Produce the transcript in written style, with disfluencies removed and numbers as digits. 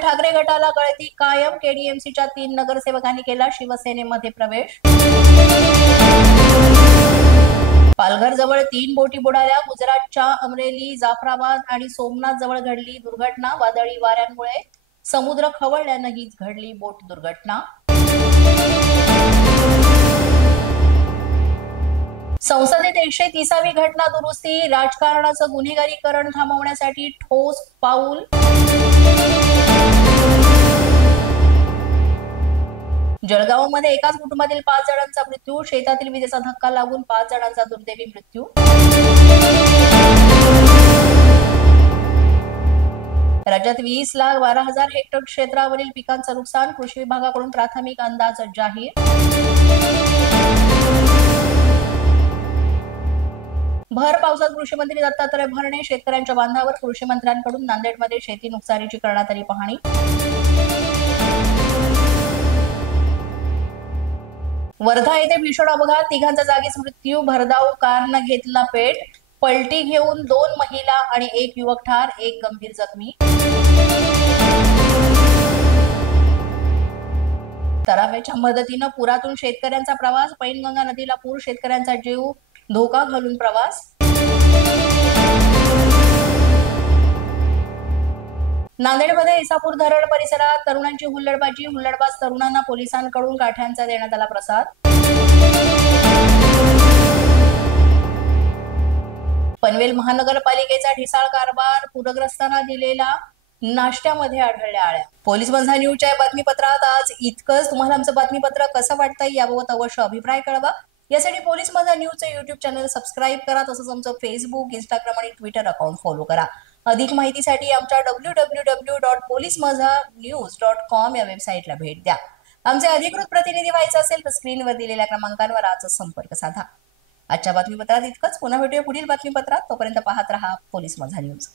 ठाकरे गटाला गळती कायम. केडीएमसीच्या 3 नगरसेवकांनी केला शिवसेनेमध्ये प्रवेश. पालघर जवळ 3 बोटी बुडाल्या. गुजरातच्या अमरेली, जाफराबाद आणि सोमनाथ जवळ घडली दुर्घटना. वादळी वाऱ्यांमुळे समुद्र खवळल्यानं ही घडली बोट दुर्घटना. संसदेत 130वी घटना दुरुस्ती. राजकारणाचं गुन्हेगारीकरण थांबवण्यासाठी ठोस पाऊल. जळगावमध्ये एकाच कुटुंबातील 5 जणांचा मृत्यू. शेतातील विजेचा धक्का लागून 5 जणांचा दुर्दैवी मृत्यू. राज्यात 20,12,000 हेक्टर क्षेत्रावरील पिकांचं नुकसान. कृषी विभागाकडून प्राथमिक अंदाज जाहीर. भर पावसात कृषी मंत्री दत्तात्रय भरणे शेतकऱ्यांच्या बांधावर. कृषी मंत्र्यांकडून नांदेडमध्ये शेती नुकसानीची करण्यात आली पाहणी. वर्धा येथे भीषण अपघात. 3घांचा जागीच मृत्यू. भरधाव कारनं घेतला पेट. पलटी घेऊन 2 महिला आणि 1 युवक ठार. 1 गंभीर जखमी. तलावाच्या मदतीनं पुरातून शेतकऱ्यांचा प्रवास. पैनगंगा नदीला पूर. शेतकऱ्यांचा जीव धोका घालून प्रवास. नांदेडमध्ये इसापूर धरण परिसरात तरुणांची हुल्लडबाजी. हुल्लडबाज तरुणांना पोलिसांकडून काठ्यांचा देण्यात आला प्रसाद. पनवेल महानगरपालिकेचा ढिसाळ कारभार. पूरग्रस्तांना दिलेला नाश्त्यामध्ये आढळल्या आळ्या. पोलीस माझा न्यूजच्या या बातमीपत्रात आज इतकंच. तुम्हाला आमचं बातमीपत्र कसं वाटतंय याबाबत अवश्य अभिप्राय कळवा. यासाठी पोलीस माझा न्यूजचं YouTube चॅनल सबस्क्राईब करा. तसंच आमचं फेसबुक, इंस्टाग्राम आणि ट्विटर अकाउंट फॉलो करा. अधिक माहितीसाठी आमच्या www.policemazhanews.com या वेबसाईटला भेट द्या. आमचे अधिकृत प्रतिनिधी व्हायचे असेल तर स्क्रीनवर दिलेल्या क्रमांकांवर आजच संपर्क साधा. आजच्या बातमीपत्रात इतकंच. पुन्हा भेटूया पुढील बातमीपत्रात. तोपर्यंत पाहत रहा पोलीस माझा न्यूज.